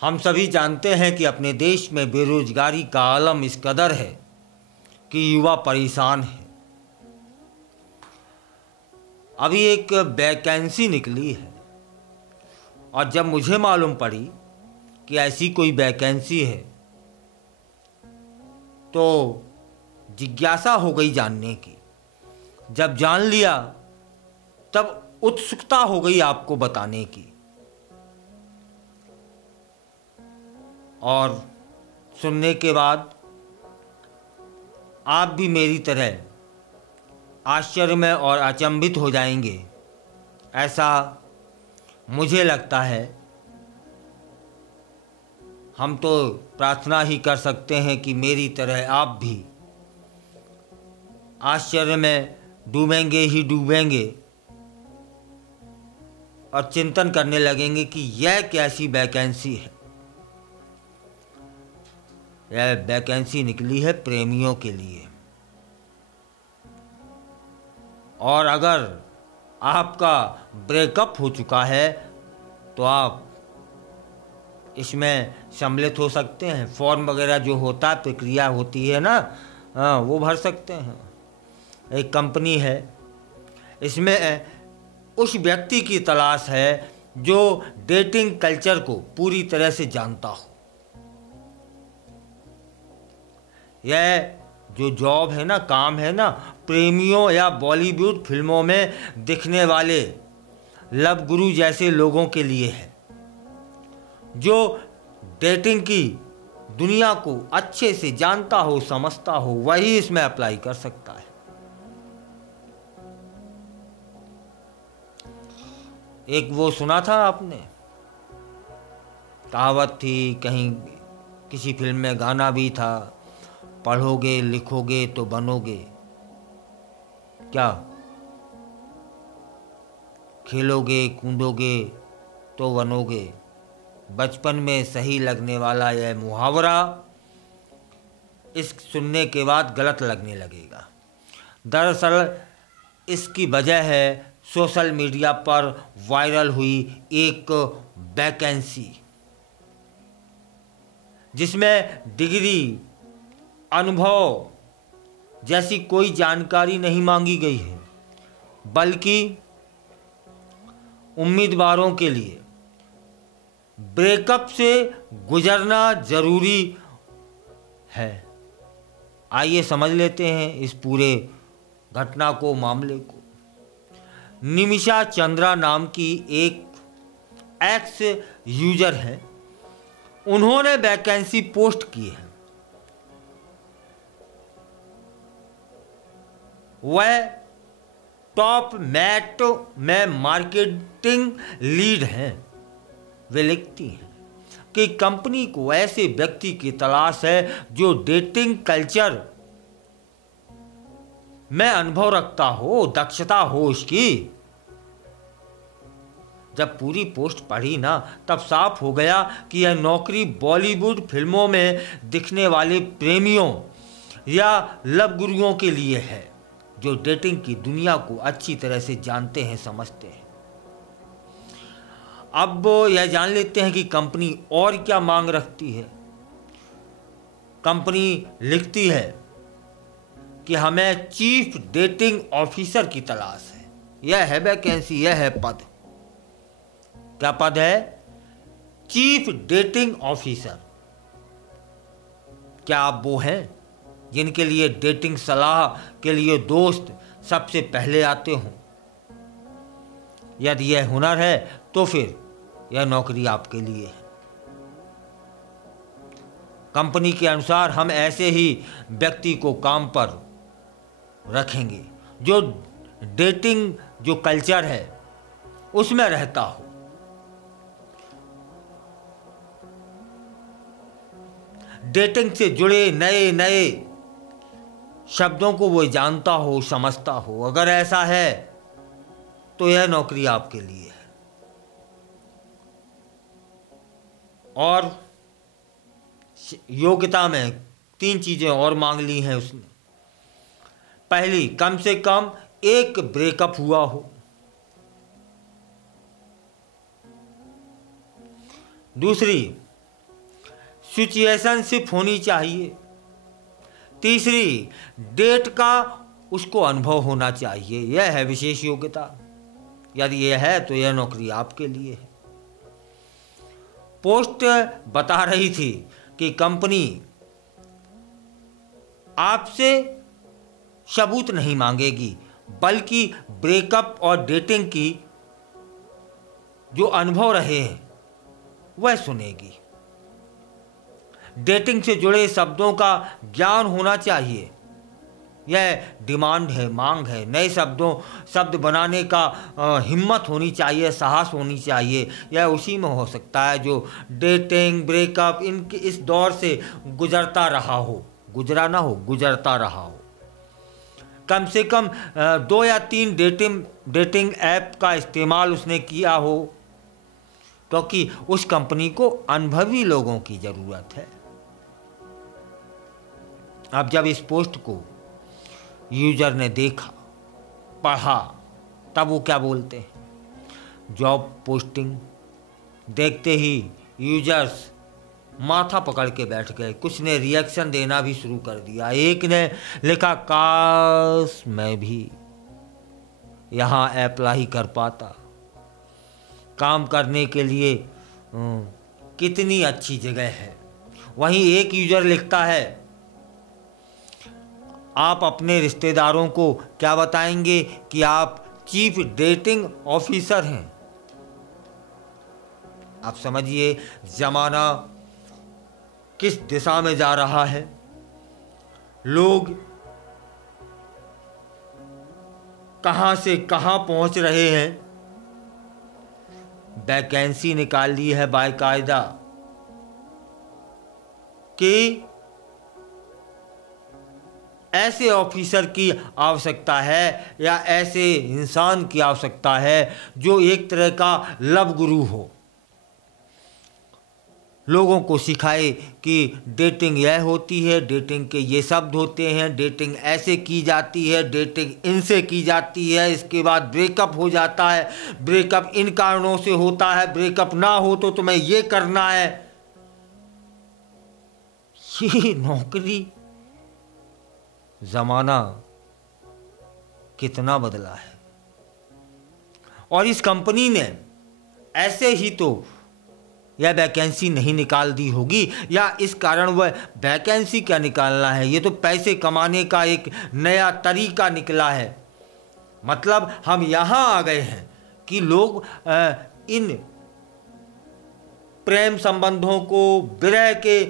हम सभी जानते हैं कि अपने देश में बेरोजगारी का आलम इस कदर है कि युवा परेशान है। अभी एक वैकेंसी निकली है और जब मुझे मालूम पड़ी कि ऐसी कोई वैकेंसी है तो जिज्ञासा हो गई जानने की। जब जान लिया तब उत्सुकता हो गई आपको बताने की। और सुनने के बाद आप भी मेरी तरह आश्चर्य में और अचंभित हो जाएंगे, ऐसा मुझे लगता है। हम तो प्रार्थना ही कर सकते हैं कि मेरी तरह आप भी आश्चर्य में डूबेंगे ही डूबेंगे और चिंतन करने लगेंगे कि यह कैसी वैकेंसी है। यह वैकेंसी निकली है प्रेमियों के लिए। और अगर आपका ब्रेकअप हो चुका है तो आप इसमें सम्मिलित हो सकते हैं। फॉर्म वगैरह जो होता है, प्रक्रिया होती है ना, वो भर सकते हैं। एक कंपनी है, इसमें उस व्यक्ति की तलाश है जो डेटिंग कल्चर को पूरी तरह से जानता हो। यह जो जॉब है ना, काम है ना, प्रेमियों या बॉलीवुड फिल्मों में दिखने वाले लव गुरु जैसे लोगों के लिए है, जो डेटिंग की दुनिया को अच्छे से जानता हो, समझता हो, वही इसमें अप्लाई कर सकता है। एक वो सुना था आपने, कहावत थी, कहीं किसी फिल्म में गाना भी था, पढ़ोगे लिखोगे तो बनोगे, क्या खेलोगे कूदोगे तो बनोगे। बचपन में सही लगने वाला यह मुहावरा इस सुनने के बाद गलत लगने लगेगा। दरअसल इसकी वजह है सोशल मीडिया पर वायरल हुई एक वैकेंसी, जिसमें डिग्री, अनुभव जैसी कोई जानकारी नहीं मांगी गई है, बल्कि उम्मीदवारों के लिए ब्रेकअप से गुजरना जरूरी है। आइए समझ लेते हैं इस पूरे घटना को, मामले को। निमिषा चंद्रा नाम की एक एक्स यूजर है, उन्होंने वैकेंसी पोस्ट की है। वह टॉप मैट में मार्केटिंग लीड हैं। वे लिखती हैं कि कंपनी को ऐसे व्यक्ति की तलाश है जो डेटिंग कल्चर में अनुभव रखता हो, दक्षता हो उसकी। जब पूरी पोस्ट पढ़ी ना, तब साफ हो गया कि यह नौकरी बॉलीवुड फिल्मों में दिखने वाले प्रेमियों या लव गुरुओं के लिए है, जो डेटिंग की दुनिया को अच्छी तरह से जानते हैं, समझते हैं। अब यह जान लेते हैं कि कंपनी और क्या मांग रखती है। कंपनी लिखती है कि हमें चीफ डेटिंग ऑफिसर की तलाश है। यह है वैकेंसी, यह है पद। क्या पद है? Chief dating officer. क्या आप वो हैं जिनके लिए डेटिंग सलाह के लिए दोस्त सबसे पहले आते हों? यदि यह हुनर है तो फिर यह नौकरी आपके लिए है। कंपनी के अनुसार हम ऐसे ही व्यक्ति को काम पर रखेंगे जो डेटिंग जो कल्चर है उसमें रहता हो, डेटिंग से जुड़े नए नए शब्दों को वो जानता हो, समझता हो। अगर ऐसा है तो यह नौकरी आपके लिए है। और योग्यता में 3 चीजें और मांग ली हैं उसने। पहली, कम से कम एक ब्रेकअप हुआ हो। दूसरी, सिचुएशनशिप होनी चाहिए। तीसरी, डेट का उसको अनुभव होना चाहिए। यह है विशेष योग्यता। यदि यह है तो यह नौकरी आपके लिए है। पोस्ट बता रही थी कि कंपनी आपसे सबूत नहीं मांगेगी, बल्कि ब्रेकअप और डेटिंग की जो अनुभव रहे हैं वह सुनेगी। डेटिंग से जुड़े शब्दों का ज्ञान होना चाहिए। यह डिमांड है, मांग है। नए शब्द बनाने का हिम्मत होनी चाहिए, साहस होनी चाहिए। यह उसी में हो सकता है जो डेटिंग, ब्रेकअप इनके इस दौर से गुजरता रहा हो, गुजरा ना हो, गुजरता रहा हो। कम से कम 2 या 3 डेटिंग ऐप का इस्तेमाल उसने किया हो, क्योंकि उस कंपनी को अनुभवी लोगों की जरूरत है। अब जब इस पोस्ट को यूजर ने देखा, पढ़ा, तब वो क्या बोलते हैं? जॉब पोस्टिंग देखते ही यूजर्स माथा पकड़ के बैठ गए। कुछ ने रिएक्शन देना भी शुरू कर दिया। एक ने लिखा, काश मैं भी यहाँ अप्लाई कर पाता, काम करने के लिए कितनी अच्छी जगह है। वहीं एक यूजर लिखता है, आप अपने रिश्तेदारों को क्या बताएंगे कि आप चीफ डेटिंग ऑफिसर हैं। आप समझिए जमाना किस दिशा में जा रहा है। लोग कहां से कहां पहुंच रहे हैं। वैकेंसी निकाल ली है बाकायदा कि ऐसे ऑफिसर की आवश्यकता है या ऐसे इंसान की आवश्यकता है जो एक तरह का लव गुरु हो, लोगों को सिखाए कि डेटिंग यह होती है, डेटिंग के ये शब्द होते हैं, डेटिंग ऐसे की जाती है, डेटिंग इनसे की जाती है, इसके बाद ब्रेकअप हो जाता है, ब्रेकअप इन कारणों से होता है, ब्रेकअप ना हो तो तुम्हें ये करना है। ये नौकरी, जमाना कितना बदला है। और इस कंपनी ने ऐसे ही तो यह वैकेंसी नहीं निकाल दी होगी, या इस कारण वह वैकेंसी क्या निकालना है, ये तो पैसे कमाने का एक नया तरीका निकला है। मतलब हम यहां आ गए हैं कि लोग इन प्रेम संबंधों को, विरह के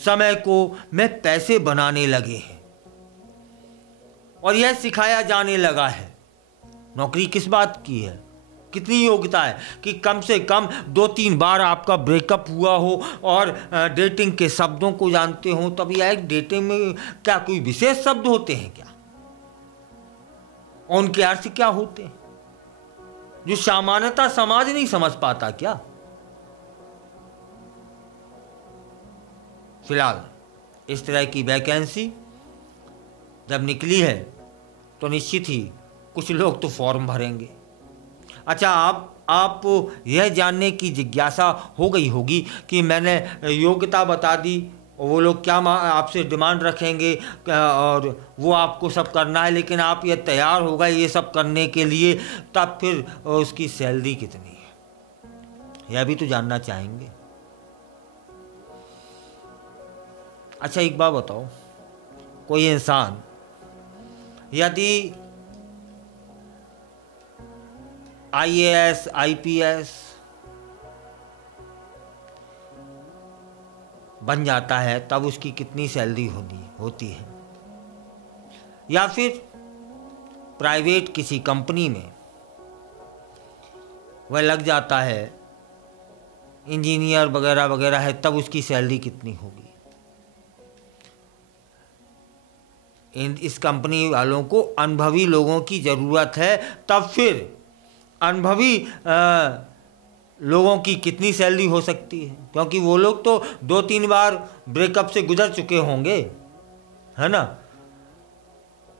समय को में पैसे बनाने लगे हैं और यह सिखाया जाने लगा है। नौकरी किस बात की है? कितनी योग्यता है कि कम से कम 2-3 बार आपका ब्रेकअप हुआ हो और डेटिंग के शब्दों को जानते हो। तब यह एक डेटिंग में क्या कोई विशेष शब्द होते हैं क्या? उनके अर्थ क्या होते हैं जो सामान्यतः समाज नहीं समझ पाता क्या? फिलहाल इस तरह की वैकेंसी जब निकली है तो निश्चित ही कुछ लोग तो फॉर्म भरेंगे। अच्छा, आप यह जानने की जिज्ञासा हो गई होगी कि मैंने योग्यता बता दी और वो लोग क्या आपसे डिमांड रखेंगे और वो आपको सब करना है, लेकिन आप ये तैयार हो गए ये सब करने के लिए, तब फिर उसकी सैलरी कितनी है यह भी तो जानना चाहेंगे। अच्छा, एक बात बताओ, कोई इंसान यदि IAS, IPS बन जाता है तब उसकी कितनी सैलरी होती है? या फिर प्राइवेट किसी कंपनी में वह लग जाता है, इंजीनियर वगैरह वगैरह है, तब उसकी सैलरी कितनी होगी? इस कंपनी वालों को अनुभवी लोगों की ज़रूरत है। तब फिर अनुभवी लोगों की कितनी सैलरी हो सकती है? क्योंकि वो लोग तो 2-3 बार ब्रेकअप से गुजर चुके होंगे, है ना?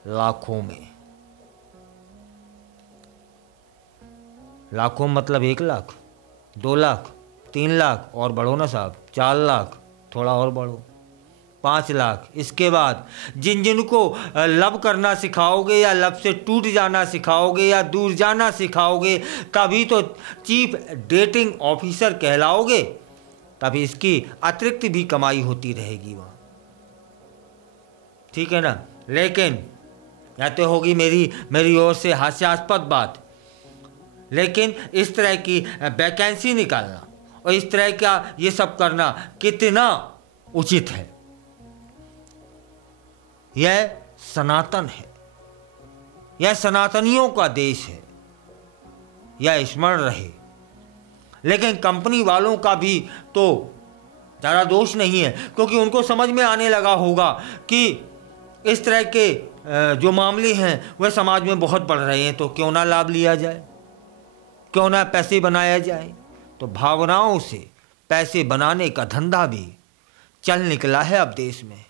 लाखों में, लाखों मतलब 1 लाख, 2 लाख, 3 लाख और बढ़ो ना साहब, 4 लाख, थोड़ा और बढ़ो, 5 लाख। इसके बाद जिन जिनको लव करना सिखाओगे या लव से टूट जाना सिखाओगे या दूर जाना सिखाओगे, तभी तो चीफ डेटिंग ऑफिसर कहलाओगे, तभी इसकी अतिरिक्त भी कमाई होती रहेगी वहाँ, ठीक है ना। लेकिन या तो होगी मेरी ओर से हास्यास्पद बात, लेकिन इस तरह की वैकेंसी निकालना और इस तरह का ये सब करना कितना उचित है। यह सनातन है, यह सनातनियों का देश है, यह स्मरण रहे। लेकिन कंपनी वालों का भी तो ज़्यादा दोष नहीं है, क्योंकि उनको समझ में आने लगा होगा कि इस तरह के जो मामले हैं वह समाज में बहुत बढ़ रहे हैं, तो क्यों ना लाभ लिया जाए, क्यों ना पैसे बनाया जाए। तो भावनाओं से पैसे बनाने का धंधा भी चल निकला है अब देश में।